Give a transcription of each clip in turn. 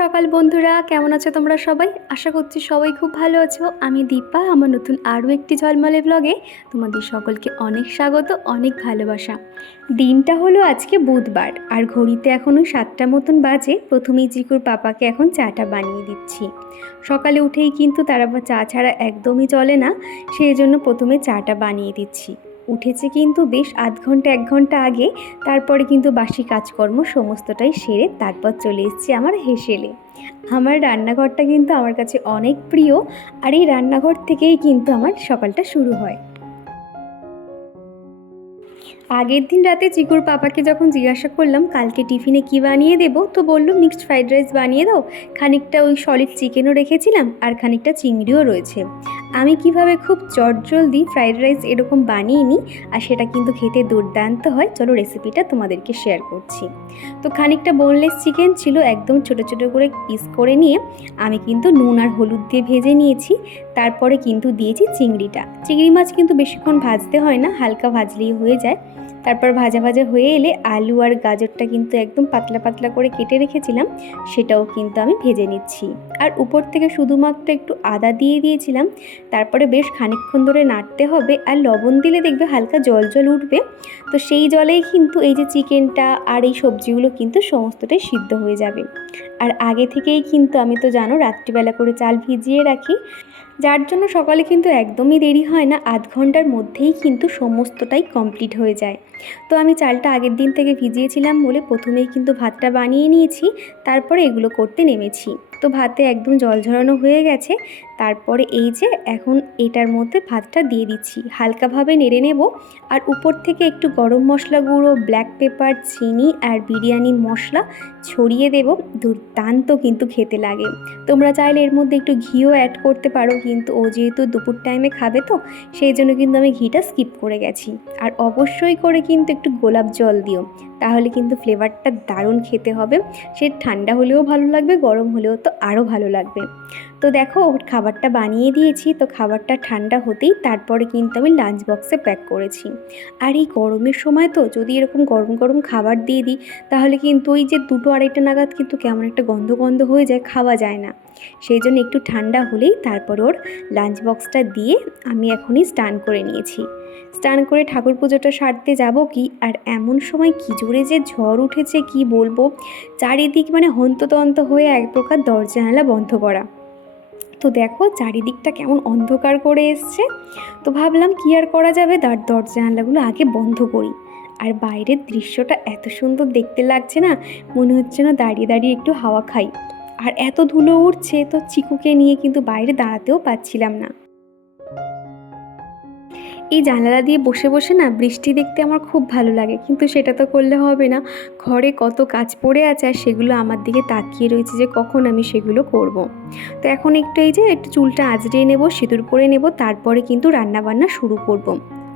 সকাল বন্ধুরা। কেমন আছো তোমরা সবাই? আশা করছি সবাই খুব ভালো আছো। আমি দীপা, আমার নতুন আরও একটি ঝলমলে ব্লগে তোমাদের সকলকে অনেক স্বাগত, অনেক ভালোবাসা। দিনটা হলো আজকে বুধবার, আর ঘড়িতে এখনও সাতটা মতন বাজে। প্রথমেই জিকুর পাপাকে এখন চাটা বানিয়ে দিচ্ছি। সকালে উঠেই কিন্তু তারা চা ছাড়া একদমই চলে না, সেই জন্য প্রথমে চাটা বানিয়ে দিচ্ছি। উঠেছে কিন্তু বেশ আধ ঘণ্টা, এক ঘণ্টা আগে। তারপরে কিন্তু বাসি কাজকর্ম সমস্তটাই সেরে তারপর চলে এসেছি আমার হেসেলে। আমার রান্নাঘরটা কিন্তু আমার কাছে অনেক প্রিয় আর এই রান্নাঘর থেকেই কিন্তু আমার সকালটা শুরু হয়। আগের দিন রাতে চিকুর পাপাকে যখন জিজ্ঞাসা করলাম, কালকে টিফিনে কি বানিয়ে দেবো? তো বলল, মিক্সড ফ্রাইড রাইস বানিয়ে দাও। খানিকটা ওই সলিড চিকেনও রেখেছিলাম আর খানিকটা চিংড়িও রয়েছে। আমি কীভাবে খুব চটজলদি ফ্রাইড রাইস এরকম বানিয়ে নিই আর সেটা কিন্তু খেতে দুর্দান্ত হয়, চলো রেসিপিটা তোমাদেরকে শেয়ার করছি। তো খানিকটা বোনলেস চিকেন ছিল, একদম ছোট ছোট করে পিস করে নিয়ে আমি কিন্তু নুন আর হলুদ দিয়ে ভেজে নিয়েছি, তারপরে কিন্তু দিয়েছি চিংড়িটা। চিংড়ি মাছ কিন্তু বেশিক্ষণ ভাজতে হয় না, হালকা ভাজলেই হয়ে যায়। তারপর ভাজা ভাজা হয়ে এলে আলু আর গাজরটা কিন্তু একদম পাতলা পাতলা করে কেটে রেখেছিলাম, সেটাও কিন্তু আমি ভেজে নিচ্ছি। আর উপর থেকে শুধুমাত্র একটু আদা দিয়ে দিয়েছিলাম, তারপরে বেশ খানিকক্ষণ ধরে নাড়তে হবে আর লবণ দিলে দেখবে হালকা জল জল উঠবে। তো সেই জলেই কিন্তু এই যে চিকেনটা আর এই সবজিগুলো কিন্তু সমস্তটাই সিদ্ধ হয়ে যাবে। আর আগে থেকেই কিন্তু আমি তো জানো রাত্রিবেলা করে চাল ভিজিয়ে রাখি যার জন্য সকালে কিন্তু একদমই দেরি হয় না, আধ ঘণ্টার মধ্যেই কিন্তু সমস্তটাই কমপ্লিট হয়ে যায়। তো আমি চালটা আগের দিন থেকে ভিজিয়েছিলাম বলে প্রথমেই কিন্তু ভাতটা বানিয়ে নিয়েছি, তারপরে এগুলো করতে নেমেছি। তো ভাতে একদম জল ঝরানো হয়ে গেছে। তারপরে এই যে এখন এটার মধ্যে ভাতটা দিয়ে দিচ্ছি। হালকাভাবে নেড়ে নেব। আর উপর থেকে একটু গরম মশলা গুঁড়ো ব্ল্যাক পেপার চিনি আর বিরিয়ানি মশলা ছড়িয়ে দেব। দুর্দান্ত কিন্তু খেতে লাগে। তোমরা চাইলে এর মধ্যে একটু ঘিও অ্যাড করতে পারো। কিন্তু ও যেহেতু দুপুর টাইমে খাবে তো, সেই জন্য কিন্তু আমি ঘিটা স্কিপ করে গেছি। আর অবশ্যই করে কিন্তু একটু গোলাপ জল দিও। তাহলে কিন্তু ফ্লেভারটা দারুণ খেতে হবে। সে ঠান্ডা হলেও ভালো লাগবে, গরম হলেও তো আরও ভালো লাগবে। তো দেখো, ওর খাবারটা বানিয়ে দিয়েছি। তো খাবারটা ঠান্ডা হতেই তারপরে কিন্তু আমি লাঞ্চ বক্সে প্যাক করেছি। আর এই গরমের সময় তো যদি এরকম গরম গরম খাবার দিয়ে দিই, তাহলে কিন্তু ওই যে দুটো আড়াইটা নাগাদ কিন্তু কেমন একটা গন্ধ গন্ধ হয়ে যায়, খাওয়া যায় না। সেই জন্য একটু ঠান্ডা হলেই তারপর ওর লাঞ্চ বক্সটা দিয়ে আমি এখনই স্নান করে নিয়েছি। স্নান করে ঠাকুর পুজোটা সারতে যাব কি? আর এমন সময় কি জোরে যে ঝড় উঠেছে, কি বলব? চারিদিক মানে হন্ততন্ত হয়ে এক প্রকার দরজা বন্ধ করা। তো দেখো চারিদিকটা কেমন অন্ধকার করে এসছে। তো ভাবলাম কি আর করা যাবে? তার দরজা, জানলাগুলো আগে বন্ধ করি। আর বাইরের দৃশ্যটা এত সুন্দর দেখতে লাগছে না, মনে হচ্ছে না দাঁড়িয়ে দাঁড়িয়ে একটু হাওয়া খাই। আর এত ধুলো উঠছে তো চিকুকে নিয়ে কিন্তু বাইরে দাঁড়াতেও পারছিলাম না। এই জানালা দিয়ে বসে বসে না বৃষ্টি দেখতে আমার খুব ভালো লাগে কিন্তু সেটা তো করলে হবে না ঘরে কত কাজ পড়ে আছে আর সেগুলো আমার দিকে তাকিয়ে রয়েছে যে কখন আমি সেগুলো করব। তো এখন একটু এই যে একটু চুলটা আজড়িয়ে নেব, সিঁদুর পরে নেব, তারপরে কিন্তু রান্নাবান্না শুরু করব।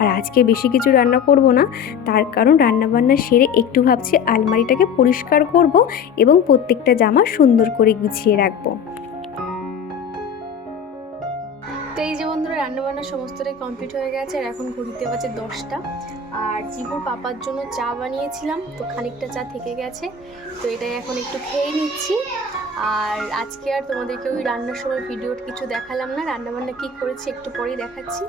আর আজকে বেশি কিছু রান্না করব না, তার কারণ রান্নাবান্না সেরে একটু ভাবছি আলমারিটাকে পরিষ্কার করব এবং প্রত্যেকটা জামা সুন্দর করে গুছিয়ে রাখব রান্নাবান্না সমস্তটাই কমপ্লিট হয়ে গেছে আর এখন ঘড়িতে বাজে দশটা। আর জিবুর পাপার জন্য চা বানিয়েছিলাম, তো খানিকটা চা থেকে গেছে। তো এটাই এখন একটু খেয়ে নিচ্ছি। আর আজকে আর তোমাদেরকে ওই রান্নার সময় ভিডিওর কিছু দেখালাম না। রান্নাবান্না কী করেছি একটু পরেই দেখাচ্ছি।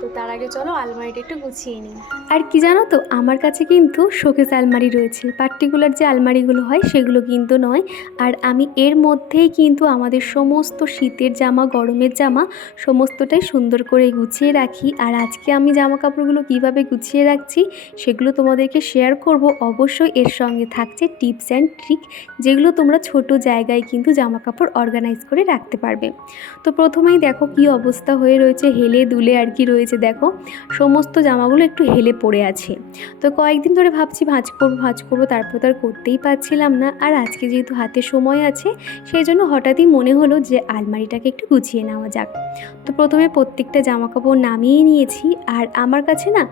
তো তার আগে চলো আলমারিটা একটু গুছিয়ে নিই। আর কি জানো তো, আমার কাছে কিন্তু শোকেস আলমারি রয়েছে। পার্টিকুলার যে আলমারিগুলো হয়, সেগুলো কিন্তু নয়। আর আমি এর মধ্যেই কিন্তু আমাদের সমস্ত শীতের জামা, গরমের জামা, সমস্তটাই সুন্দর করে গুছিয়ে রাখি। আর আজকে আমি জামা কাপড়গুলো কীভাবে গুছিয়ে রাখছি, সেগুলো তোমাদেরকে শেয়ার করব। অবশ্যই এর সঙ্গে থাকছে টিপস অ্যান্ড ট্রিক যেগুলো তোমরা ছোট জায়গায় কিন্তু জামা কাপড় অর্গানাইজ করে রাখতে পারবে। তো প্রথমেই দেখো কি অবস্থা হয়ে রয়েছে, হেলে দুলে আর কি রয়েছে দেখো। সমস্ত জামাগুলো একটু হেলে পড়ে আছে। তো কয়েকদিন ধরে ভাবছি ভাঁজ করব ভাঁজ করব, তারপর তো আর করতেই পারছিলাম না। আর আজকে যেহেতু হাতে সময় আছে, সেই জন্য হঠাৎই মনে হলো যে আলমারিটাকে একটু গুছিয়ে নেওয়া যাক। তো প্রথমে প্রত্যেকটা জামা কাপড় নামিয়ে নিয়েছি। আর আমার কাছে না,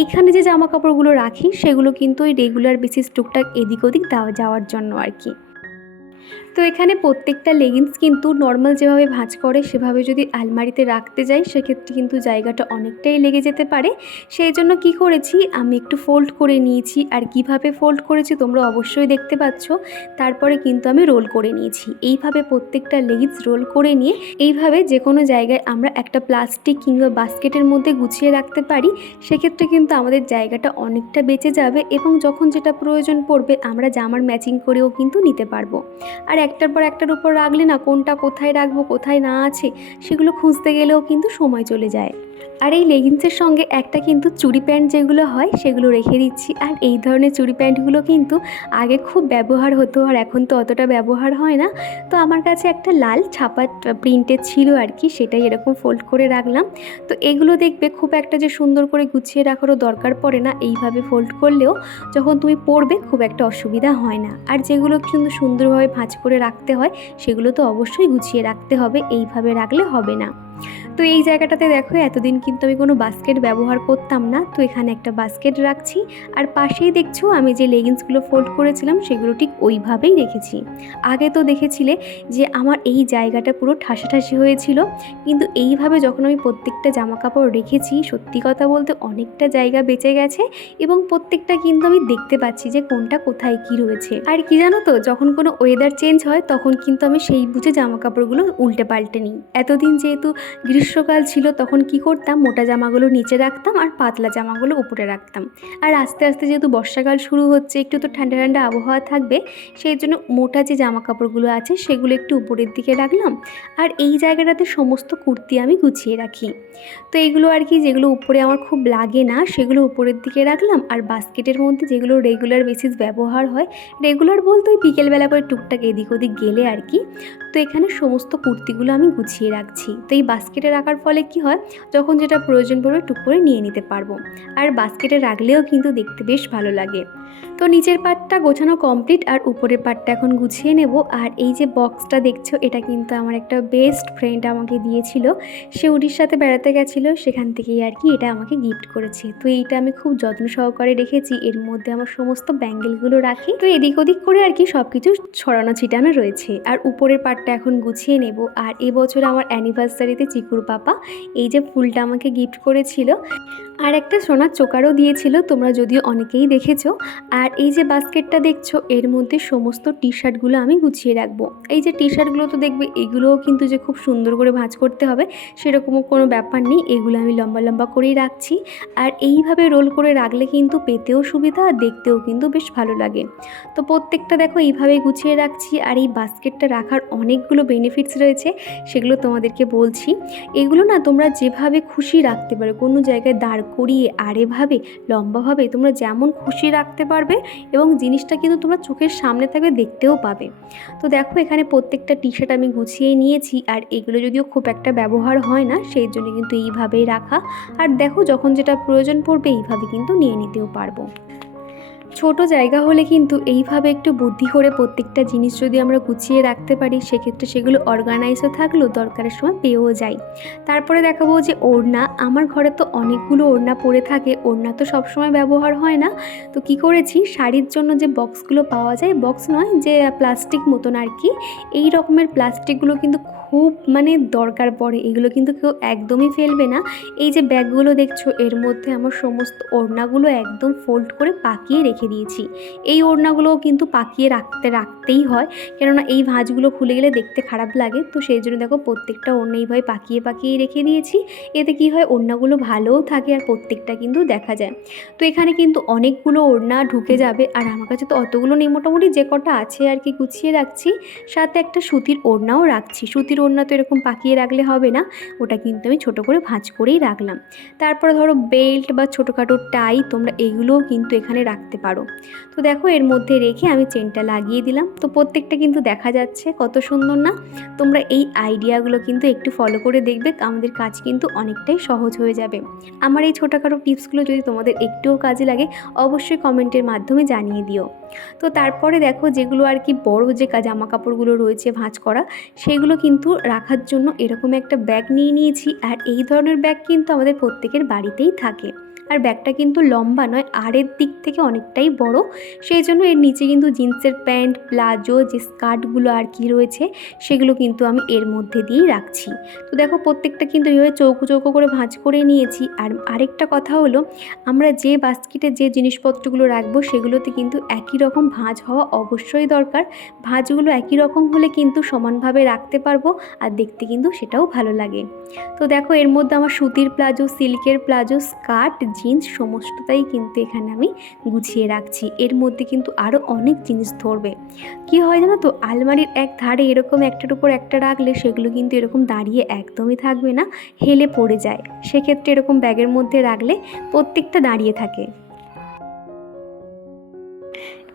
এইখানে যে জামা কাপড়গুলো রাখি, সেগুলো কিন্তু ওই রেগুলার বেসিস টুকটাক এদিক ওদিক দেওয়া, যাওয়ার জন্য আর কি। তো এখানে প্রত্যেকটা লেগিংস কিন্তু নর্মাল যেভাবে ভাঁজ করে, সেভাবে যদি আলমারিতে রাখতে যাই, সেক্ষেত্রে কিন্তু জায়গাটা অনেকটাই লেগে যেতে পারে। সেই জন্য কি করেছি, আমি একটু ফোল্ড করে নিয়েছি। আর কীভাবে ফোল্ড করেছি তোমরা অবশ্যই দেখতে পাচ্ছ। তারপরে কিন্তু আমি রোল করে নিয়েছি। এইভাবে প্রত্যেকটা লেগিংস রোল করে নিয়ে, এইভাবে যে কোনো জায়গায় আমরা একটা প্লাস্টিক কিংবা বাস্কেটের মধ্যে গুছিয়ে রাখতে পারি, সেক্ষেত্রে কিন্তু আমাদের জায়গাটা অনেকটা বেঁচে যাবে এবং যখন যেটা প্রয়োজন পড়বে, আমরা জামার ম্যাচিং করেও কিন্তু নিতে পারব। আর একটার পর একটার উপর রাখলে না কোনটা কোথায় রাখব, কোথায় না আছে, সেগুলো খুঁজতে গেলেও কিন্তু সময় চলে যায়। আর এই লেগিংসের সঙ্গে একটা কিন্তু চুড়ি প্যান্ট যেগুলো হয়, সেগুলো রেখে দিচ্ছি। আর এই ধরনের চুড়ি প্যান্টগুলো কিন্তু আগে খুব ব্যবহার হতো, আর এখন তো অতটা ব্যবহার হয় না। তো আমার কাছে একটা লাল ছাপা প্রিন্টের ছিল আর কি, সেটাই এরকম ফোল্ড করে রাখলাম। তো এগুলো দেখবে খুব একটা যে সুন্দর করে গুছিয়ে রাখারও দরকার পড়ে না, এইভাবে ফোল্ড করলেও যখন তুমি পরবে খুব একটা অসুবিধা হয় না। আর যেগুলো কিন্তু সুন্দরভাবে ভাঁজ করে রাখতে হয়, সেগুলো তো অবশ্যই গুছিয়ে রাখতে হবে, এইভাবে রাখলে হবে না। তো এই জায়গাটাতে দেখো, এতদিন কিন্তু আমি কোনো বাস্কেট ব্যবহার করতাম না। তো এখানে একটা বাস্কেট রাখছি। আর পাশেই দেখছ, আমি যে লেগিংসগুলো ফোল্ড করেছিলাম, সেগুলো ঠিক ওইভাবেই রেখেছি। আগে তো দেখেছিলে যে আমার এই জায়গাটা পুরো ঠাসাঠাসি হয়েছিল। কিন্তু এইভাবে যখন আমি প্রত্যেকটা জামা কাপড় রেখেছি, সত্যি কথা বলতে অনেকটা জায়গা বেঁচে গেছে এবং প্রত্যেকটা কিন্তু আমি দেখতে পাচ্ছি যে কোনটা কোথায় কি রয়েছে। আর কি জানো তো, যখন কোনো ওয়েদার চেঞ্জ হয়, তখন কিন্তু আমি সেই বুঝে জামা কাপড়গুলো উল্টে পাল্টে নিই। এতদিন যেহেতু গ্রীষ্মকাল ছিল, তখন কি করতাম? মোটা জামাগুলো নিচে রাখতাম আর পাতলা জামাগুলো উপরে রাখতাম। আর আস্তে আস্তে যেহেতু বর্ষাকাল শুরু হচ্ছে, একটু তো ঠান্ডা ঠান্ডা আবহাওয়া থাকবে, সেই জন্য মোটা যে জামা কাপড়গুলো আছে, সেগুলো একটু উপরের দিকে রাখলাম। আর এই জায়গাটাতে সমস্ত কুর্তি আমি গুছিয়ে রাখি। তো এইগুলো আর কি, যেগুলো উপরে আমার খুব লাগে না, সেগুলো উপরের দিকে রাখলাম। আর বাস্কেটের মধ্যে যেগুলো রেগুলার বেসিস ব্যবহার হয় রেগুলার বলতে ওই বিকেলবেলা করে টুকটাক এদিক ওদিক গেলে আর কি, তো এখানে সমস্ত কুর্তিগুলো আমি গুছিয়ে রাখছি। তো এই বাস্কেটে রাখার ফলে কি হয়? যখন যেটা প্রয়োজন পড়বে টুক করে নিয়ে নিতে পারব। আর বাস্কেটে রাখলেও কিন্তু দেখতে বেশ ভালো লাগে। তো নিচের পার্টটা গোছানো কমপ্লিট আর উপরের পার্টটা এখন গুছিয়ে নেব। আর এই যে বক্সটা দেখছ, এটা কিন্তু আমার একটা বেস্ট ফ্রেন্ড আমাকে দিয়েছিল। সে উড়িষ্যাতে বেড়াতে গেছিল, সেখান থেকেই আর কি এটা আমাকে গিফট করেছে। তো এইটা আমি খুব যত্ন সহকারে রেখেছি। এর মধ্যে আমার সমস্ত ব্যাঙ্গেলগুলো রাখি। তো এদিক ওদিক করে আর কি সব কিছু ছড়ানো ছিটানো রয়েছে। আর উপরের পার্টটা এখন গুছিয়ে নেব। আর এবছর আমার অ্যানিভার্সারিতে চিকুর পাপা এই যে ফুলটা আমাকে গিফট করেছিল আর একটা সোনার চোকারও দিয়েছিল, তোমরা যদিও অনেকেই দেখেছ। আর এই যে বাস্কেটটা দেখছ, এর মধ্যে সমস্ত টি শার্টগুলো আমি গুছিয়ে রাখব। এই যে টি শার্টগুলো তো দেখবে, এগুলোও কিন্তু যে খুব সুন্দর করে ভাঁজ করতে হবে, সেরকমও কোনো ব্যাপার নেই, এগুলো আমি লম্বা লম্বা করেই রাখছি। আর এইভাবে রোল করে রাখলে কিন্তু পেতেও সুবিধা, আর দেখতেও কিন্তু বেশ ভালো লাগে। তো প্রত্যেকটা দেখো এইভাবে গুছিয়ে রাখছি, আর এই বাস্কেটটা রাখার অনেকগুলো বেনিফিটস রয়েছে, সেগুলো তোমাদেরকে বলছি। এগুলো না তোমরা যেভাবে খুশি রাখতে পারো, কোনো জায়গায় দাঁড় করিয়ে আর এভাবে লম্বাভাবে তোমরা যেমন খুশি রাখতে পারবে এবং জিনিসটা কিন্তু তোমরা চোখের সামনে থাকবে দেখতেও পাবে। তো দেখো এখানে প্রত্যেকটা টি শার্ট আমি গুছিয়ে নিয়েছি আর এগুলো যদিও খুব একটা ব্যবহার হয় না, সেই জন্য কিন্তু এইভাবেই রাখা। আর দেখো যখন যেটা প্রয়োজন পড়বে এইভাবে কিন্তু নিয়ে নিতেও পারব। ছোট জায়গা হলে কিন্তু এইভাবে একটু বুদ্ধি করে প্রত্যেকটা জিনিস যদি আমরা গুছিয়ে রাখতে পারি, সেক্ষেত্রে সেগুলো অর্গানাইজও থাকলেও দরকারের সময় পেয়েও যায় তারপরে দেখাবো যে ওড়না, আমার ঘরে তো অনেকগুলো ওড়না পড়ে থাকে, ওড়না তো সবসময় ব্যবহার হয় না। তো কি করেছি? শাড়ির জন্য যে বক্সগুলো পাওয়া যায় বক্স নয়, যে প্লাস্টিক মতন আর কি, এই রকমের প্লাস্টিকগুলো কিন্তু খুব মানে দরকার পড়ে। এগুলো কিন্তু কেউ একদমই ফেলবে না। এই যে ব্যাগগুলো দেখছ, এর মধ্যে আমার সমস্ত ওড়নাগুলো একদম ফোল্ড করে পাকিয়ে রেখে দিয়েছি। এই ওড়নাগুলোও কিন্তু পাকিয়ে রাখতে, রাখতেই হয়। কেননা এই ভাঁজগুলো খুলে গেলে দেখতে খারাপ লাগে। তো সেই জন্য দেখো প্রত্যেকটা ওড়না এইভাবে পাকিয়ে পাকিয়ে রেখে দিয়েছি। এতে কি হয়, ওড়নাগুলো ভালোও থাকে আর প্রত্যেকটা কিন্তু দেখা যায়। তো এখানে কিন্তু অনেকগুলো ওড়না ঢুকে যাবে। আর আমার কাছে তো অতগুলো নেই। মোটামুটি যে কটা আছে আর কি গুছিয়ে রাখছি, সাথে একটা সুতির ওড়নাও রাখছি। সুতির ওড়না তো এরকম পাকিয়ে রাখলে হবে না। ওটা কিন্তু আমি ছোট করে ভাঁজ করেই রাখলাম। তারপরে ধরো বেল্ট বা ছোটোখাটো টাই তোমরা এগুলোও কিন্তু এখানে রাখতে পারো। তো দেখো এর মধ্যে রেখে আমি চেনটা লাগিয়ে দিলাম। তো প্রত্যেকটা কিন্তু দেখা যাচ্ছে কত সুন্দর না? তোমরা এই আইডিয়াগুলো কিন্তু একটু ফলো করে দেখবে। আমাদের কাজ কিন্তু অনেকটাই সহজ হয়ে যাবে। আমার এই ছোটোখাটো টিপসগুলো যদি তোমাদের একটুও কাজে লাগে, অবশ্যই কমেন্টের মাধ্যমে জানিয়ে দিও। তো তারপরে দেখো যেগুলো আর কি বড় যে জামা কাপড়গুলো রয়েছে ভাঁজ করা, সেগুলো কিন্তু রাখার জন্য এরকম একটা ব্যাগ নিয়ে নিয়েছি। আর এই ধরনের ব্যাগ কিন্তু আমাদের প্রত্যেকের বাড়িতেই থাকে। আর ব্যাগটা কিন্তু লম্বা নয় আরের দিক থেকে অনেকটাই বড়। সেই জন্য এর নিচে কিন্তু জিন্সের প্যান্ট, প্লাজো যে স্কার্টগুলো আর কি রয়েছে, সেগুলো কিন্তু আমি এর মধ্যে দিয়েই রাখছি। তো দেখো প্রত্যেকটা কিন্তু এইভাবে চৌকো চৌকো করে ভাঁজ করে নিয়েছি। আর আরেকটা কথা হলো, আমরা যে বাস্কেটে যে জিনিসপত্রগুলো রাখব, সেগুলোতে কিন্তু একই রকম ভাঁজ হওয়া অবশ্যই দরকার। ভাঁজগুলো একই রকম হলে কিন্তু সমানভাবে রাখতে পারব আর দেখতে কিন্তু সেটাও ভালো লাগে। তো দেখো এর মধ্যে আমার সুতির প্লাজো, সিল্কের প্লাজো, স্কার্ট জিন্স সমস্তটাই কিন্তু এখানে আমি গুছিয়ে রাখছি। এর মধ্যে কিন্তু আরও অনেক জিনিস ধরবে। কি হয় জানো তো? আলমারির এক ধারে এরকম একটার উপর একটা রাখলে সেগুলো কিন্তু এরকম দাঁড়িয়ে একদমই থাকবে না, হেলে পড়ে যায়। সেক্ষেত্রে এরকম ব্যাগের মধ্যে রাখলে প্রত্যেকটা দাঁড়িয়ে থাকে।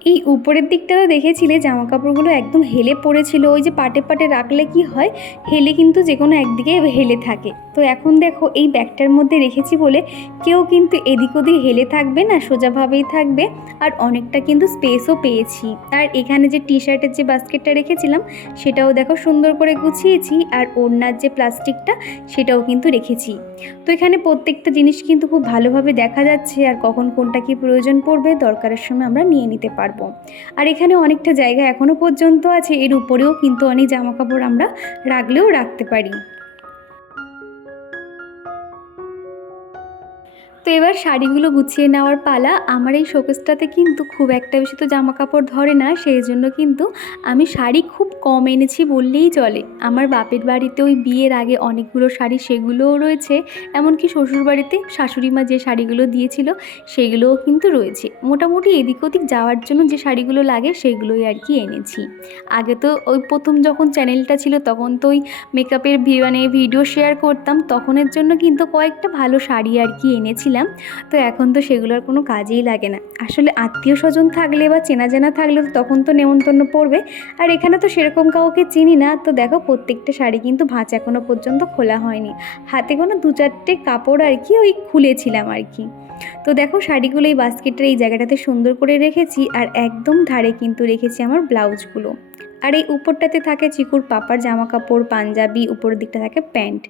এই উপরের দিকটাতে দেখেছিলে জামা কাপড়গুলো একদম হেলে পড়েছিল, ওই যে পাটে পাটে রাখলে কি হয়? হেলে কিন্তু যে কোনো একদিকে হেলে থাকে। তো এখন দেখো, এই ব্যাগটার মধ্যে রেখেছি বলে কেউ কিন্তু এদিক ওদিক হেলে থাকবে না, সোজাভাবেই থাকবে। আর অনেকটা কিন্তু স্পেসও পেয়েছি। আর এখানে যে টি শার্টের যে বাস্কেটটা রেখেছিলাম, সেটাও দেখো সুন্দর করে গুছিয়েছি। আর ওড়নার যে প্লাস্টিকটা, সেটাও কিন্তু রেখেছি। তো এখানে প্রত্যেকটা জিনিস কিন্তু খুব ভালোভাবে দেখা যাচ্ছে, আর কখন কোনটা কি প্রয়োজন পড়বে দরকারের সময় আমরা নিয়ে নিতে পারব। আর এখানে অনেকটা জায়গা এখনও পর্যন্ত আছে, এর উপরেও কিন্তু অনেক জামা কাপড় আমরা রাখলেও রাখতে পারি। তো এবার শাড়িগুলো গুছিয়ে নেওয়ার পালা। আমার এই শোকেসটাতে কিন্তু খুব একটা বেশি তো জামা কাপড় ধরে না, সেই জন্য কিন্তু আমি শাড়ি খুব কম এনেছি বললেই চলে। আমার বাপের বাড়িতে ওই বিয়ের আগে অনেকগুলো শাড়ি সেগুলোও রয়েছে, এমনকি শ্বশুর বাড়িতে শাশুড়ি মা যে শাড়িগুলো দিয়েছিল সেগুলোও কিন্তু রয়েছে। মোটামুটি এদিক ওদিক যাওয়ার জন্য যে শাড়িগুলো লাগে সেগুলোই আর কি এনেছি। আগে তো ওই প্রথম যখন চ্যানেলটা ছিল তখন তো ওই মেকআপের মানে ভিডিও শেয়ার করতাম, তখনের জন্য কিন্তু কয়েকটা ভালো শাড়ি আর কি এনেছিলাম। তো এখন তো সেগুলোর কোনো কাজেই লাগে না। আসলে আত্মীয় স্বজন থাকলে বা চেনা জানা থাকলে তো তখন তো নেমন্তন্ন পড়বে। আর এখানে তো সেরকম কাউকে চিনি না, তো দেখো প্রত্যেকটা শাড়ি কিন্তু ভাঁজ এখনও পর্যন্ত খোলা হয়নি। হাতে কোনো দু চারটে কাপড় আর কি ওই খুলেছিলাম আর কি। তো দেখো শাড়িগুলো এই বাস্কেটের এই জায়গাটাতে সুন্দর করে রেখেছি, আর একদম ধারে কিন্তু রেখেছি আমার ব্লাউজগুলো। আর এই উপরটাতে থাকে চিকুর পাপার জামা কাপড় পাঞ্জাবি, উপরের দিকটা থাকে প্যান্ট।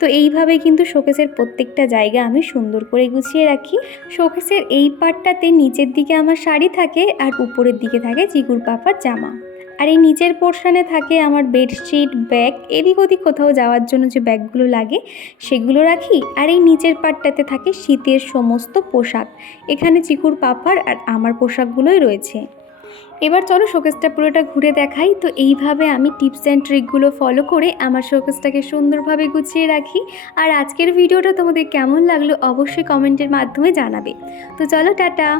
তো এইভাবে কিন্তু শোকেসের প্রত্যেকটা জায়গা আমি সুন্দর করে গুছিয়ে রাখি। শোকেসের এই পার্টটাতে নিচের দিকে আমার শাড়ি থাকে আর উপরের দিকে থাকে চিকুর পাপার জামা। আর এই নিচের পোর্শনে থাকে আমার বেডশিট, ব্যাগ, এদিক ওদিক কোথাও যাওয়ার জন্য যে ব্যাগগুলো লাগে সেগুলো রাখি। আর এই নিচের পার্টটাতে থাকে শীতের সমস্ত পোশাক। এখানে চিকুর পাপার আর আমার পোশাকগুলোই রয়েছে। এবার চলো শোকেসটা পুরোটা ঘুরে দেখাই। তো এইভাবে আমি টিপস অ্যান্ড ট্রিকগুলো ফলো করে আমার শোকেসটাকে সুন্দরভাবে গুছিয়ে রাখি। আর আজকের ভিডিওটা তোমাদের কেমন লাগল অবশ্যই কমেন্টের মাধ্যমে জানাবে। তো চলো, টাটা!